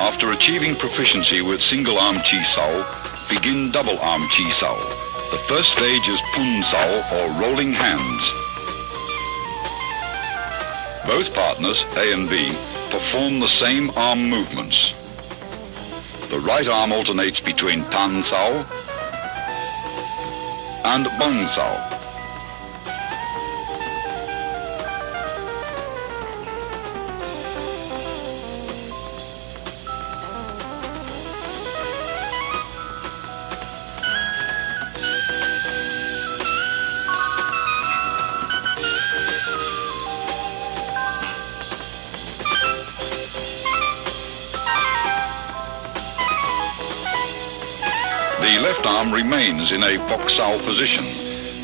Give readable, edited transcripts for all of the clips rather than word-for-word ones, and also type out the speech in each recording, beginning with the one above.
After achieving proficiency with single arm chi sao, begin double arm chi sao. The first stage is pun sao, or rolling hands. Both partners, A and B, perform the same arm movements. The right arm alternates between tan sao and bong sao. The left arm remains in a fox sao position,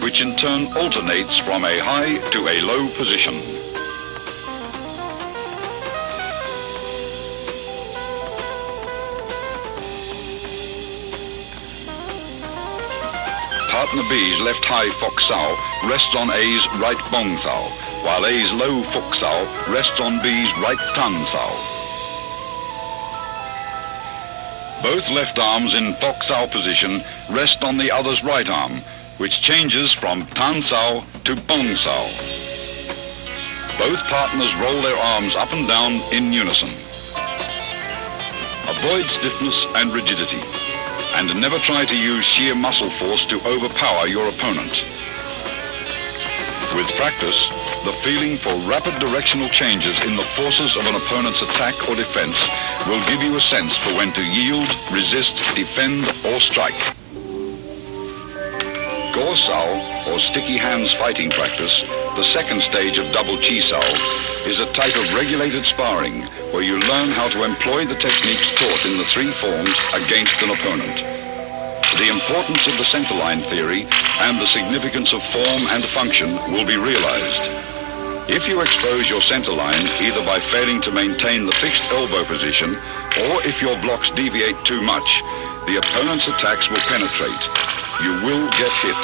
which in turn alternates from a high to a low position. Partner B's left high fox sao rests on A's right bong sao, while A's low fox sao rests on B's right tan sao. Both left arms in fox sao position rest on the other's right arm, which changes from tan sao to bong sao. Both partners roll their arms up and down in unison. Avoid stiffness and rigidity, and never try to use sheer muscle force to overpower your opponent. With practice, the feeling for rapid directional changes in the forces of an opponent's attack or defense will give you a sense for when to yield, resist, defend, or strike. Go sao, or sticky hands fighting practice, the second stage of double chi sao, is a type of regulated sparring where you learn how to employ the techniques taught in the three forms against an opponent. The importance of the centerline theory and the significance of form and function will be realized. If you expose your centerline either by failing to maintain the fixed elbow position or if your blocks deviate too much, the opponent's attacks will penetrate. You will get hit.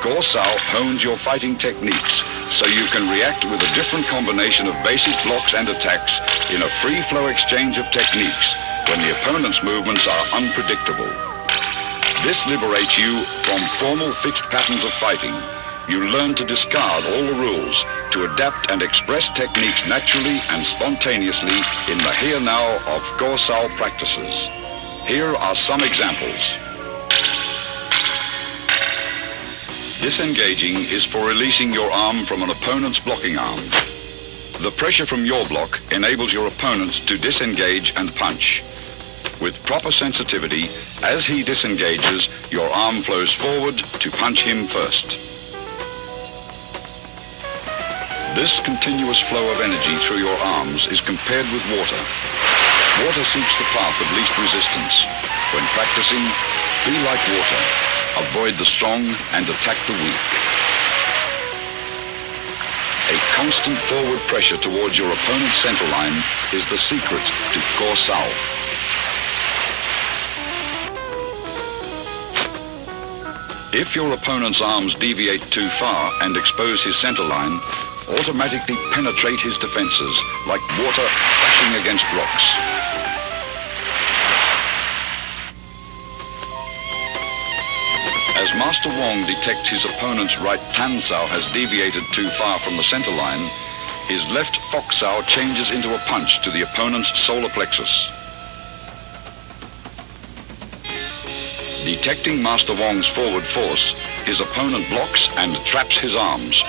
Go sao hones your fighting techniques so you can react with a different combination of basic blocks and attacks in a free-flow exchange of techniques when the opponent's movements are unpredictable. This liberates you from formal fixed patterns of fighting. You learn to discard all the rules, to adapt and express techniques naturally and spontaneously in the here-now of Go sao practices. Here are some examples. Disengaging is for releasing your arm from an opponent's blocking arm. The pressure from your block enables your opponent to disengage and punch. With proper sensitivity, as he disengages, your arm flows forward to punch him first. This continuous flow of energy through your arms is compared with water. Water seeks the path of least resistance. When practicing, be like water. Avoid the strong and attack the weak. A constant forward pressure towards your opponent's centerline is the secret to Go sao. If your opponent's arms deviate too far and expose his centerline, automatically penetrate his defenses like water crashing against rocks. As Master Wong detects his opponent's right tan sao has deviated too far from the centerline, his left fox sao changes into a punch to the opponent's solar plexus. Detecting Master Wong's forward force, his opponent blocks and traps his arms.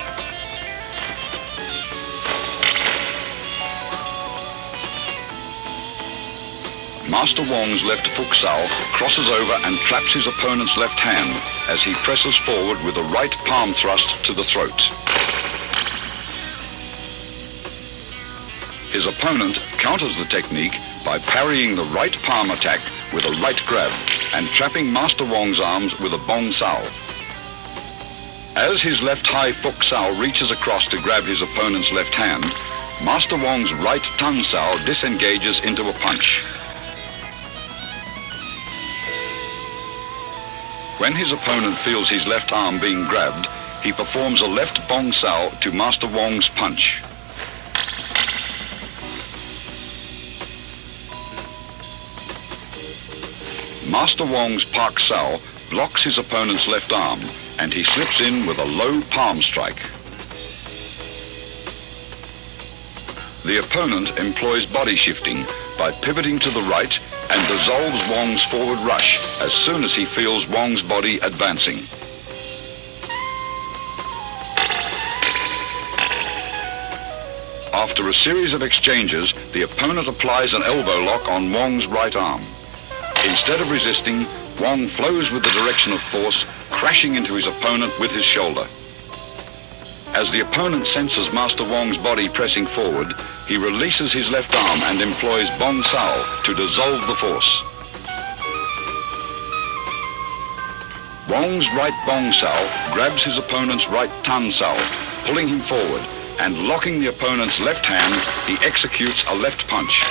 Master Wong's left foot sao crosses over and traps his opponent's left hand as he presses forward with a right palm thrust to the throat. His opponent counters the technique by parrying the right palm attack with a right grab and trapping Master Wong's arms with a bong sao. As his left high foot sao reaches across to grab his opponent's left hand, Master Wong's right tan sao disengages into a punch. When his opponent feels his left arm being grabbed, he performs a left bong sao to Master Wong's punch. Master Wong's Pak Sao blocks his opponent's left arm, and he slips in with a low palm strike. The opponent employs body shifting by pivoting to the right and dissolves Wong's forward rush as soon as he feels Wong's body advancing. After a series of exchanges, the opponent applies an elbow lock on Wong's right arm. Instead of resisting, Wong flows with the direction of force, crashing into his opponent with his shoulder. As the opponent senses Master Wong's body pressing forward, he releases his left arm and employs Bong Sao to dissolve the force. Wong's right Bong Sao grabs his opponent's right Tan Sao, pulling him forward, and locking the opponent's left hand, he executes a left punch.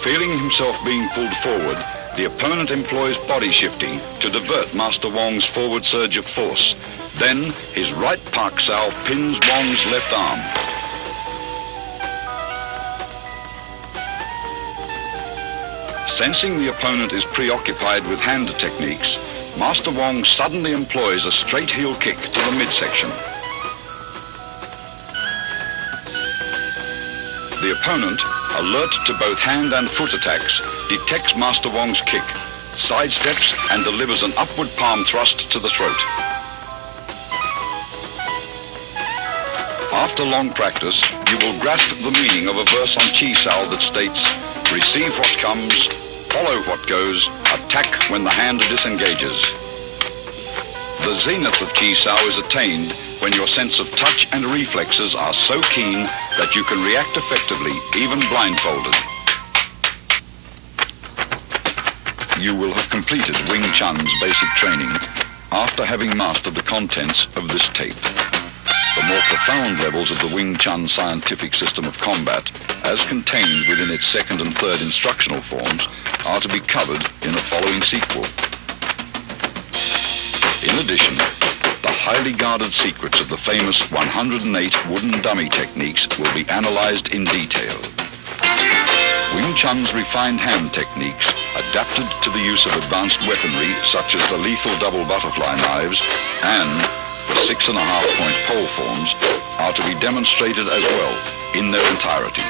Feeling himself being pulled forward, the opponent employs body shifting to divert Master Wong's forward surge of force. Then, his right Pak Sao pins Wong's left arm. Sensing the opponent is preoccupied with hand techniques, Master Wong suddenly employs a straight heel kick to the midsection. The opponent, alert to both hand and foot attacks, detects Master Wong's kick, sidesteps and delivers an upward palm thrust to the throat. After long practice, you will grasp the meaning of a verse on Chi Sao that states, "Receive what comes, follow what goes, attack when the hand disengages." The zenith of Chi Sao is attained when your sense of touch and reflexes are so keen that you can react effectively, even blindfolded. You will have completed Wing Chun's basic training after having mastered the contents of this tape. The more profound levels of the Wing Chun scientific system of combat, as contained within its second and third instructional forms, are to be covered in the following sequel. In addition, the highly guarded secrets of the famous 108 wooden dummy techniques will be analyzed in detail. Wing Chun's refined hand techniques, adapted to the use of advanced weaponry such as the lethal double butterfly knives and the 6.5-point pole forms, are to be demonstrated as well in their entirety.